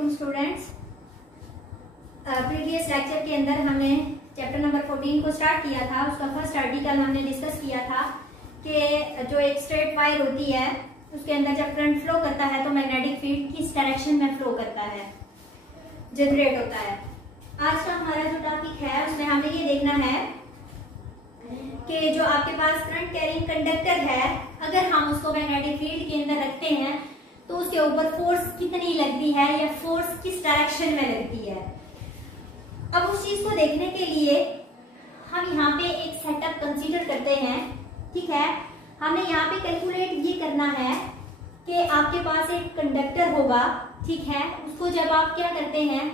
वालेकुम students. Previous lecture के अंदर हमने चैप्टर नंबर 14 को स्टार्ट किया था। उसका फर्स्ट आर्टिकल हमने डिस्कस किया था कि जो एक स्ट्रेट वायर होती है उसके अंदर जब करंट फ्लो करता है तो मैग्नेटिक फील्ड किस डायरेक्शन में फ्लो करता है, जनरेट होता है। आज का हमारा जो टॉपिक है उसमें हमें ये देखना है कि जो आपके पास करंट कैरिंग कंडक्टर है, अगर हम उसको मैग्नेटिक फील्ड के अंदर रखते हैं तो उसके ऊपर फोर्स कितनी लगती है या फोर्स किस डायरेक्शन में लगती है। अब उस चीज को देखने के लिए हम यहाँ पे एक सेटअप कंसीडर करते हैं। ठीक है, हमें यहाँ पे कैलकुलेट ये करना है कि आपके पास एक कंडक्टर होगा। ठीक है, उसको जब आप क्या करते हैं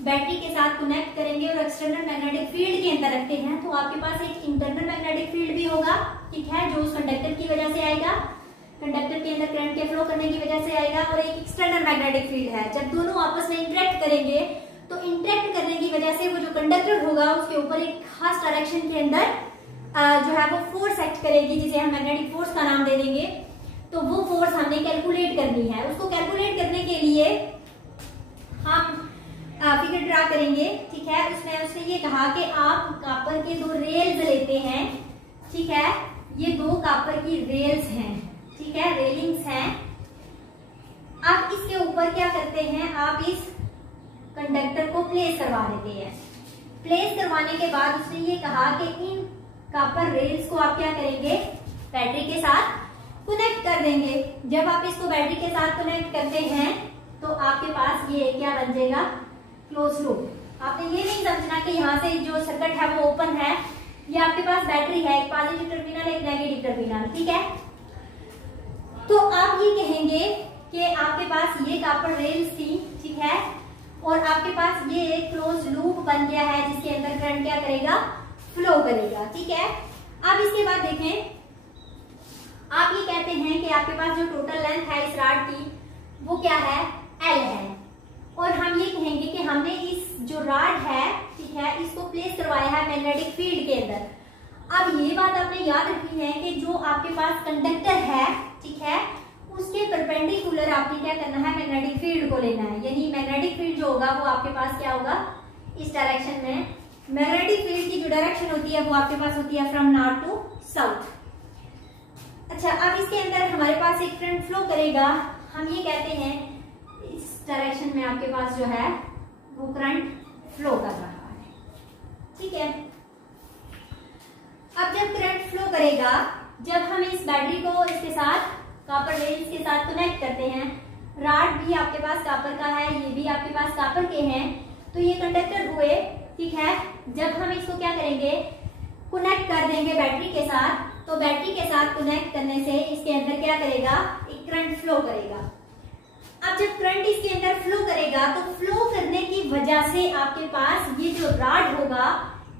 बैटरी के साथ कनेक्ट करेंगे और एक्सटर्नल मैग्नेटिक फील्ड के अंदर रखते हैं तो आपके पास एक इंटरनल मैग्नेटिक फील्ड भी होगा। ठीक है, जो उस कंडक्टर की वजह से आएगा, कंडक्टर के अंदर करंट के फ्लो करने की वजह से आएगा, और एक एक्सटर्नल मैग्नेटिक फील्ड है। जब दोनों आपस में इंटरेक्ट करेंगे तो इंटरेक्ट करने की वजह से वो जो कंडक्टर होगा उसके ऊपर एक खास डायरेक्शन के अंदर जो है वो फोर्स एक्ट करेगी, जिसे हम मैग्नेटिक फोर्स का नाम दे देंगे। तो वो फोर्स हमने कैलकुलेट करनी है। उसको कैलकुलेट करने के लिए हम फिगर ड्रा करेंगे। ठीक है, उसने ये कहा कि आप कॉपर के दो रेल्स लेते हैं। ठीक है, ये दो कॉपर की रेल्स हैं। ठीक है, रेलिंग्स हैं। आप इसके ऊपर क्या करते हैं, आप इस कंडक्टर को प्लेस करवा देते हैं। प्लेस करवाने के बाद उसने ये कहा कि इन कॉपर रेल्स को आप क्या करेंगे, बैटरी के साथ कनेक्ट कर देंगे। जब आप इसको बैटरी के साथ कनेक्ट करते हैं तो आपके पास ये क्या बन जाएगा, क्लोज लूप। आपने ये नहीं समझना कि यहाँ से जो सर्किट है वो ओपन है। ये आपके पास बैटरी है, एक पॉजिटिव टर्मिनल एक नेगेटिव टर्मिनल। ठीक है, तो आप ये कहेंगे कि आपके पास ये कॉपर रेल्स थी। ठीक है, और आपके पास ये एक क्लोज लूप बन गया है जिसके अंदर करंट क्या करेगा, फ्लो करेगा। ठीक है, अब इसके बाद देखें, आप ये कहते हैं कि आपके पास जो टोटल लेंथ है इस रॉड की वो क्या है, L है। और हम ये कहेंगे कि हमने इस जो रॉड है, ठीक है, इसको प्लेस करवाया है मैग्नेटिक फील्ड के अंदर। अब ये बात आपने याद रखनी है कि जो आपके पास कंडक्टर है, ठीक है, उसके परपेंडिकुलर आपने क्या करना है, मैग्नेटिक फील्ड को लेना है। यानी मैग्नेटिक फील्ड जो होगा वो आपके पास क्या होगा, इस डायरेक्शन में। मैग्नेटिक फील्ड की जो डायरेक्शन होती है वो आपके पास होती है फ्रॉम नॉर्थ टू साउथ। अच्छा, अब इसके अंदर हमारे पास एक करंट फ्लो करेगा। हम ये कहते हैं इस डायरेक्शन में आपके पास जो है वो करंट फ्लो कर रहा है। ठीक है, अब जब करंट फ्लो करेगा, जब हम इस बैटरी को इसके साथ कॉपर रेल्स के साथ कनेक्ट करते हैं, रॉड भी आपके पास कॉपर का है, ये भी आपके पास कॉपर के हैं, तो ये कंडक्टर हुए। ठीक है, जब हम इसको क्या करेंगे, कनेक्ट कर देंगे बैटरी के साथ, तो बैटरी के साथ कनेक्ट करने से इसके अंदर क्या करेगा, एक करंट फ्लो करेगा। अब जब करंट इसके अंदर फ्लो करेगा तो फ्लो करने की वजह से आपके पास ये जो रॉड होगा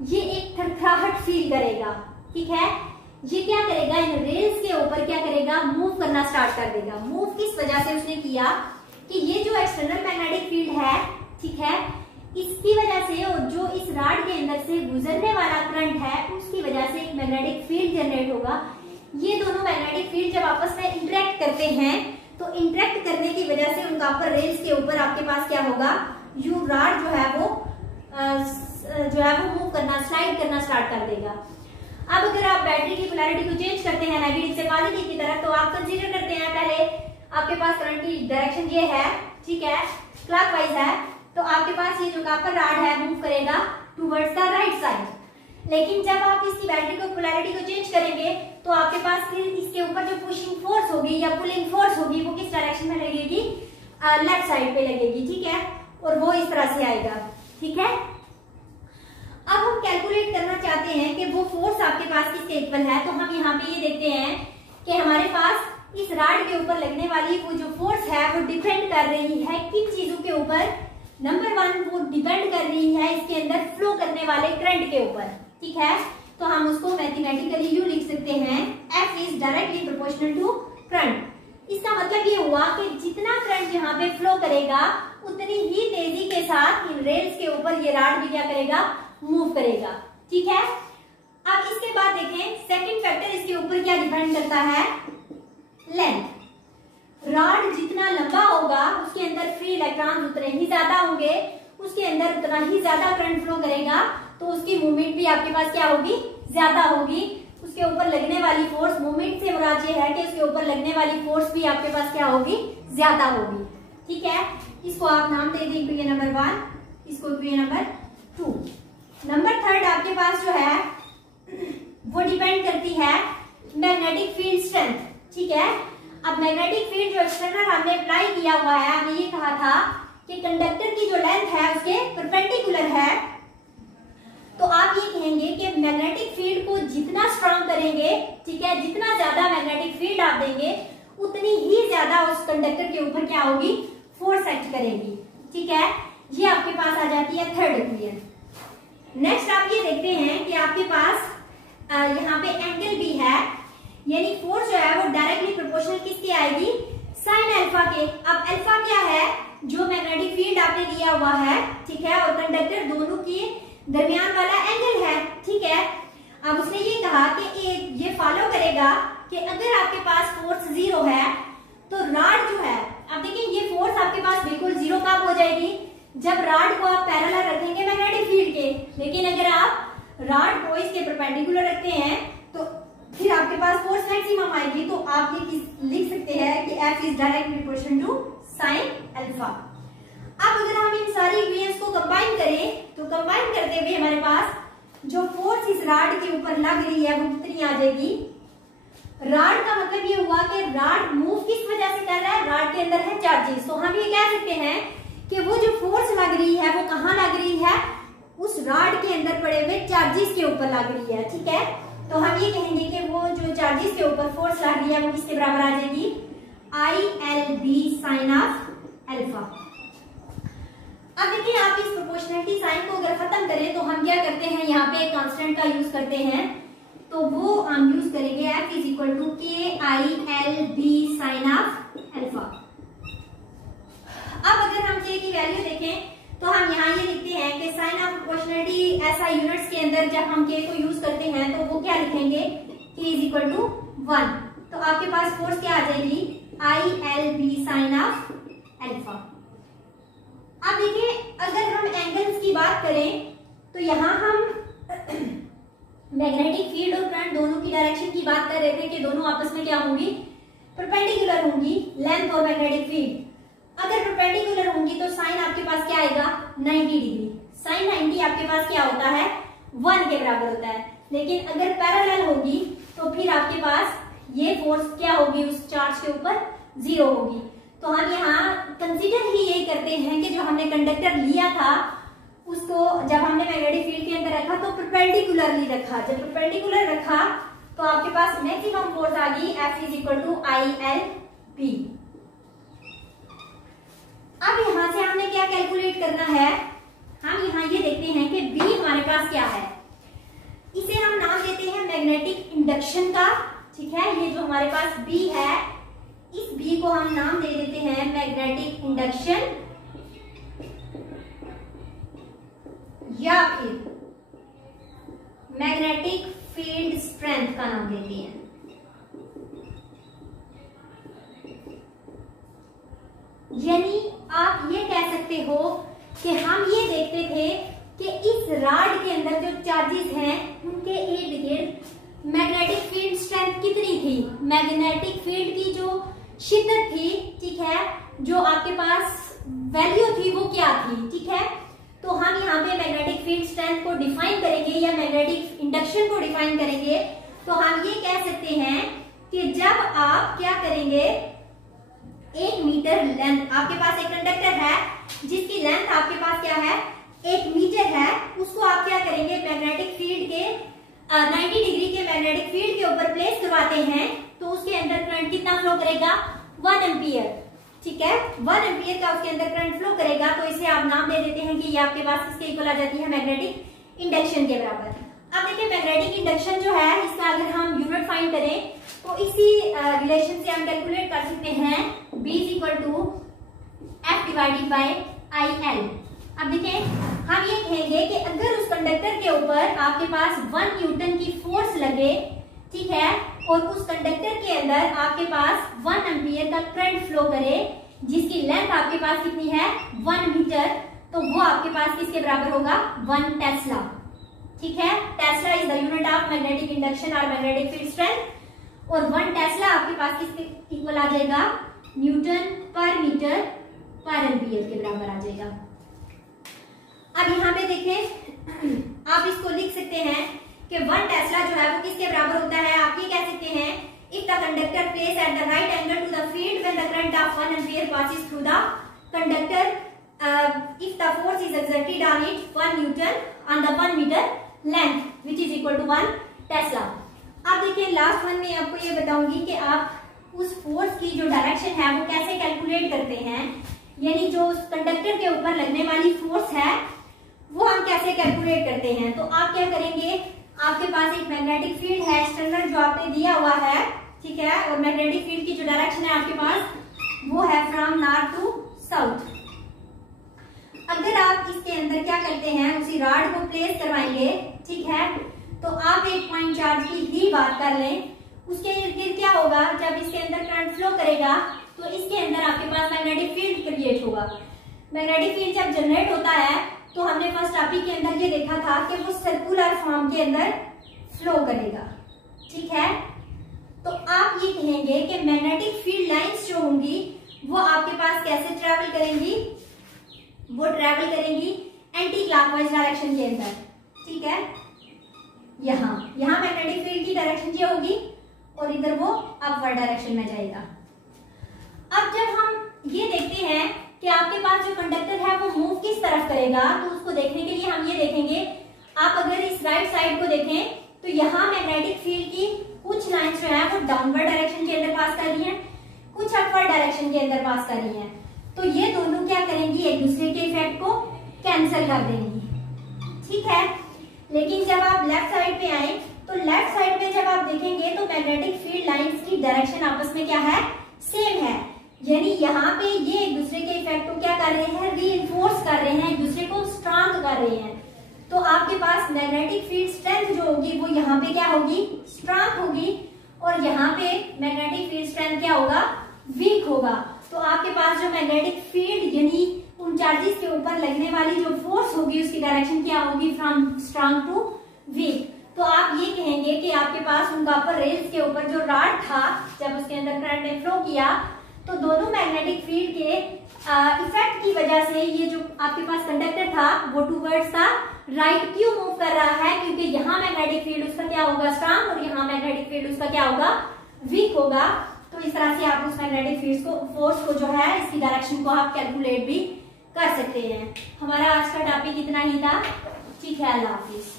ये एक थरथराहट फील करेगा। ठीक है, ये क्या करेगा, इन रेल्स के ऊपर क्या करेगा, मूव करना स्टार्ट कर देगा। मूव किस वजह से उसने किया कि ये जो एक्सटर्नल मैग्नेटिक फील्ड है, ठीक है, इसकी वजह से और जो इस रॉड के अंदर से गुजरने वाला करंट है उसकी वजह से एक मैग्नेटिक फील्ड जनरेट होगा। ये दोनों मैग्नेटिक फील्ड जब आपस में इंटरेक्ट करते हैं तो इंटरेक्ट करने की वजह से उन कॉपर रेल्स के ऊपर आपके पास क्या होगा, यू रॉड जो है वो मूव करना, स्लाइड करना स्टार्ट कर देगा। अब अगर आप बैटरी की पोलैरिटी को चेंज करते हैं नेगेटिव से पॉजिटिव की तरफ, तो आप कंसीडर करते हैं पहले आपके पास करंट की डायरेक्शन ये है, ठीक है, क्लॉकवाइज है, तो आपके पास ये जो कॉपर रॉड है मूव करेगा टुवर्ड्स द राइट साइड। लेकिन जब आप इसकी बैटरी को पोलैरिटी को चेंज करेंगे तो आपके पास फिर इसके ऊपर जो पुशिंग फोर्स होगी या पुलिंग फोर्स होगी वो किस डायरेक्शन में लगेगी, लेफ्ट साइड पे लगेगी। ठीक है, और वो इस तरह से आएगा। ठीक है, अब हम कैलकुलेट करना चाहते हैं कि वो फोर्स आपके पास किसके इक्वल है। तो हम यहाँ पे ये देखते हैं कि हमारे पास इस रॉड के ऊपर लगने वाली वो जो फोर्स है वो डिपेंड कर रही है किन चीजों के ऊपर। नंबर 1, वो डिपेंड कर रही है इसके अंदर फ्लो करने वाले करंट के ऊपर। ठीक है, तो हम उसको मैथमेटिकली यूं लिख सकते हैं, F is directly proportional to current. इसका मतलब ये हुआ कि जितना करंट यहाँ पे फ्लो करेगा उतनी ही तेजी के साथ इन रेल्स के ऊपर ये रॉड भी क्या करेगा, मूव करेगा। ठीक है, अब इसके बाद देखें सेकंड फैक्टर इसके ऊपर क्या डिपेंड करता है, लेंथ। रॉड जितना लंबा होगा उसके अंदर फ्री इलेक्ट्रॉन उतने में ही ज्यादा होंगे, उसके अंदर उतना ही ज्यादा करंट फ्लो करेगा, तो उसकी मूवमेंट भी आपके पास क्या होगी, ज्यादा होगी। उसके ऊपर लगने वाली फोर्स, मूवमेंट से मुराद ये है कि उसके ऊपर लगने वाली फोर्स भी आपके पास क्या होगी, ज्यादा होगी। ठीक है, इसको आप नाम दे दें इक्वेशन नंबर 1, इसको इक्वेशन नंबर 2। नंबर 3 आपके पास जो है वो डिपेंड करती है मैग्नेटिक फील्ड स्ट्रेंथ। ठीक है, अब मैग्नेटिक फील्ड जो एक्सटर्नल हमने अप्लाई किया हुआ है, हमने ये कहा था कि कंडक्टर की जो लेंथ है उसके परपेंडिकुलर है, तो आप ये कहेंगे कि मैग्नेटिक फील्ड को जितना स्ट्रांग करेंगे, ठीक है, जितना ज्यादा मैग्नेटिक फील्ड आप देंगे उतनी ही ज्यादा उस कंडक्टर के ऊपर क्या होगी, फोर्स एक्ट करेगी। ठीक है, ये आपके पास आ जाती है थर्ड इक्वेशन। नेक्स्ट आप ये देखते हैं कि आपके पास यहाँ पे एंगल भी है, यानी फोर्स जो है वो डायरेक्टली प्रोपोर्शनल किसके आएगी, साइन अल्फा के। अब अल्फा क्या है, जो मैग्नेटिक फील्ड आपने लिया हुआ है, ठीक है, और कंडक्टर दोनों के दरमियान वाला एंगल है। ठीक है, अब उसने ये कहा कि ये फॉलो करेगा कि अगर आपके पास फोर्स 0 है तो रॉड जो है, अब देखिए ये फोर्स आपके पास बिल्कुल 0 कब हो जाएगी, जब रॉड को आप पैरेलल रखेंगे मैग्नेटिक फील्ड के। लेकिन अगर आप रॉड को इसके परपेंडिकुलर रखते हैं तो फिर आपके पास फोर्स मैक्सिमम आएगी। तो आप ये लिख सकते हैं कि F is directly proportional to sine alpha. अब अगर हम इन सारी इक्वेशंस को कंबाइन करें तो कंबाइन करते हुए हमारे पास जो फोर्स इस रॉड के ऊपर लग रही है वो कितनी आ जाएगी। रॉड का मतलब ये हुआ कि रॉड मूव किस वजह से कर रहा है, रॉड के अंदर है चार्जेस। तो हम ये कह सकते हैं कि वो जो फोर्स लग रही है वो कहाँ लग रही है, उस रॉड के अंदर पड़े हुए चार्जेस के ऊपर लग रही है। ठीक है, तो हम ये कहेंगे कि वो जो चार्जेस के ऊपर फोर्स लग रही है वो किसके बराबर आ जाएगी, ILB साइन ऑफ अल्फा। अब देखिए आप इस प्रोपोर्शनलिटी साइन को अगर खत्म करें तो हम क्या करते हैं, यहाँ पे एक कांस्टेंट का यूज करते हैं, तो वो हम यूज करेंगे F is equal to KILB sine of alpha. अब अगर हम K की वैल्यू देखें तो हम यहाँ ये लिखते हैं कि sign of proportionality SI units के अंदर जब हम K को यूज करते हैं तो वो क्या लिखेंगे, K इज इक्वल टू 1। तो आपके पास फोर्स क्या आ जाएगी, ILB साइन ऑफ अल्फा। अब देखिए अगर हम एंगल्स की बात करें तो यहाँ हम मैग्नेटिक फील्ड और करंट दोनों की डायरेक्शन की बात कर रहे थे कि दोनों आपस में क्या होंगी, परपेंडिकुलर होंगी, लेंथ और मैग्नेटिक फील्ड। अगर परपेंडिकुलर होंगी तो साइन आपके पास क्या आएगा, 90 डिग्री। साइन 90 आपके पास क्या होता है, 1 के बराबर होता है। लेकिन अगर पैरेलल होगी तो फिर आपके पास ये फोर्स क्या होगी, उस चार्ज के ऊपर 0 होगी। तो हम यहाँ कंसीडर ही यही करते हैं कि जो हमने कंडक्टर लिया था उसको जब हमने मैग्नेटिक फील्ड के अंदर रखा तो परपेंडिकुलरली रखा। जब परपेंडिकुलर रखा तो आपके पास मैक्सिमम फोर्स आ गई F is equal to ILB। अब यहाँ से हमने क्या कैलकुलेट करना है, हम यहाँ ये देखते हैं कि B हमारे पास क्या है, इसे हम नाम देते हैं मैग्नेटिक इंडक्शन का। ठीक है, ये जो हमारे पास B है, इस B को हम नाम दे देते हैं मैग्नेटिक इंडक्शन या फिर मैग्नेटिक फील्ड स्ट्रेंथ का नाम देते हैं। यानी आप ये कह सकते हो कि हम ये देखते थे कि इस रॉड के अंदर जो चार्जेस हैं उनके इर्द गिर्द मैग्नेटिक फील्ड स्ट्रेंथ कितनी थी, मैग्नेटिक फील्ड की जो शिद्दत थी, ठीक है, जो आपके पास वैल्यू थी वो क्या थी। ठीक है, तो हम यहाँ पे मैग्नेटिक फील्ड स्ट्रेंथ को डिफाइन करेंगे या मैग्नेटिक इंडक्शन को डिफाइन करेंगे। तो हम ये कह सकते हैं कि जब आप क्या करेंगे, 1 मीटर लेंथ, आपके पास एक कंडक्टर है जिसकी लेंथ आपके पास क्या है, 1 मीटर है, उसको आप क्या करेंगे, मैग्नेटिक फील्ड के 90 डिग्री के मैग्नेटिक फील्ड के ऊपर प्लेस करवाते हैं, तो उसके अंदर करंट कितना फ्लो करेगा, 1 एम्पियर। ठीक है, 1 एम्पियर का उसके अंदर करंट फ्लो करेगा। तो इसे आप नाम दे देते हैं कि ये आपके पास इसके इक्वल आ जाती है मैग्नेटिक इंडक्शन के बराबर। अब देखिए मैग्नेटिक इंडक्शन जो है इसका अगर हम यूनिट फाइंड करें तो इसी रिलेशन से हम कैलकुलेट कर सकते हैं B is equal to F divided by IL। अब देखिए हम ये कहेंगे कि अगर उस कंडक्टर के ऊपर आपके पास 1 न्यूटन की फोर्स लगे, ठीक है, और उस कंडक्टर के अंदर आपके पास 1 एम्पियर का करंट फ्लो करे, जिसकी लेंथ आपके पास कितनी है 1 मीटर, तो वो आपके पास किसके बराबर होगा 1 टेस्ला। ठीक है, Tesla is the unit of magnetic induction और मैग्नेटिक फील्ड स्ट्रेंथ, और 1 टेस्ला आपके पास किसके इक्वल आ जाएगा न्यूटन पर मीटर पर एम्पियर के बराबर आ जाएगा। अब यहाँ पे देखें, आप इसको लिख सकते हैं कि 1 टेस्ला जो है वो किसके बराबर होता है, आप ये कह सकते हैं if the conductor place at the right angle to the field when the current of 1 ampere passes through the conductor, if the force is exerted on it 1 Newton on the 1 meter length which is equal to 1 Tesla. अब देखिए last one में आपको ये बताऊंगी कि आप उस force की जो डायरेक्शन है वो कैसे कैलकुलेट करते हैं, यानी जो उस कंडक्टर के ऊपर लगने वाली फोर्स है वो हम कैसे कैलकुलेट करते हैं। तो आप क्या करेंगे, आपके पास एक मैग्नेटिक फील्ड है एक्सटर्नल जो आपने दिया हुआ है, ठीक है, और मैग्नेटिक फील्ड की जो डायरेक्शन है आपके पास वो है फ्रॉम नॉर्थ टू साउथ। अगर आप इसके अंदर क्या करते हैं, उसी रॉड को प्लेस करवाएंगे, ठीक है, तो आप एक पॉइंट चार्ज की ही बात कर लें, उसके इर्द गिर्द क्या होगा, जब इसके अंदर करंट फ्लो करेगा तो इसके अंदर आपके पास मैग्नेटिक फील्ड क्रिएट होगा। मैग्नेटिक फील्ड जब जनरेट होता है तो हमने फर्स्ट टॉपिक के अंदर ये देखा था कि वो सर्कुलर फॉर्म के अंदर फ्लो करेगा। ठीक है, तो आप ये कहेंगे कि मैग्नेटिक फील्ड लाइंस जो होंगी वो आपके पास कैसे ट्रेवल करेंगी, वो ट्रेवल करेंगी एंटी क्लॉकवाइज डायरेक्शन के अंदर। ठीक है, यहाँ मैग्नेटिक फील्ड की डायरेक्शन ये होगी और इधर वो अपवर्ड डायरेक्शन में जाएगा। अब जब हम ये देखते हैं कि आपके पास जो कंडक्टर है वो मूव किस तरफ करेगा, तो उसको देखने के लिए हम ये देखेंगे, आप अगर इस राइट साइड को देखें तो यहाँ मैग्नेटिक फील्ड की कुछ लाइंस जो है वो डाउनवर्ड डायरेक्शन के अंदर पास कर रही हैं, कुछ अपवर्ड डायरेक्शन के अंदर पास कर रही हैं। तो ये दोनों क्या करेंगी, एक दूसरे के इफेक्ट को कैंसिल कर देंगी। ठीक है, लेकिन जब आप लेफ्ट साइड पे आए तो लेफ्ट साइड में जब आप देखेंगे तो मैग्नेटिक फील्ड लाइंस की डायरेक्शन आपस में क्या है, सेम है, यानी यहाँ पे ये एक दूसरे के इफेक्ट को क्या कर रहे हैं, रीइंफोर्स कर रहे हैं, एक दूसरे को स्ट्रॉन्ग कर रहे हैं। तो आपके पास मैग्नेटिक फील्ड स्ट्रेंथ जो होगी वो यहाँ पे क्या होगी, स्ट्रॉन्ग होगी, और यहाँ पे मैग्नेटिक फील्ड स्ट्रेंथ क्या होगा, वीक होगा। तो आपके पास जो मैग्नेटिक फील्ड यानी उन चार्जेस के ऊपर लगने वाली जो फोर्स होगी उसकी डायरेक्शन क्या होगी, फ्रॉम स्ट्रॉन्ग टू वीक। तो आप ये कहेंगे कि आपके पास उन कॉपर रेल्स के ऊपर जो रॉड था, जब उसके अंदर करंट ने फ्लो किया तो दोनों मैग्नेटिक फील्ड के इफेक्ट की वजह से ये जो आपके पास कंडक्टर था वो टूवर्ड्स था राइट क्यों मूव कर रहा है, क्योंकि यहाँ मैग्नेटिक फील्ड उसका क्या होगा, स्ट्रॉन्ग, और यहाँ मैग्नेटिक फील्ड उसका क्या होगा, वीक होगा। तो इस तरह से आप उस मैग्नेटिक फील्ड को, फोर्स को जो है, इसकी डायरेक्शन को आप कैलकुलेट भी कर सकते हैं। हमारा आज का टॉपिक इतना ही था। ठीक है, अल्लाह हाफिज।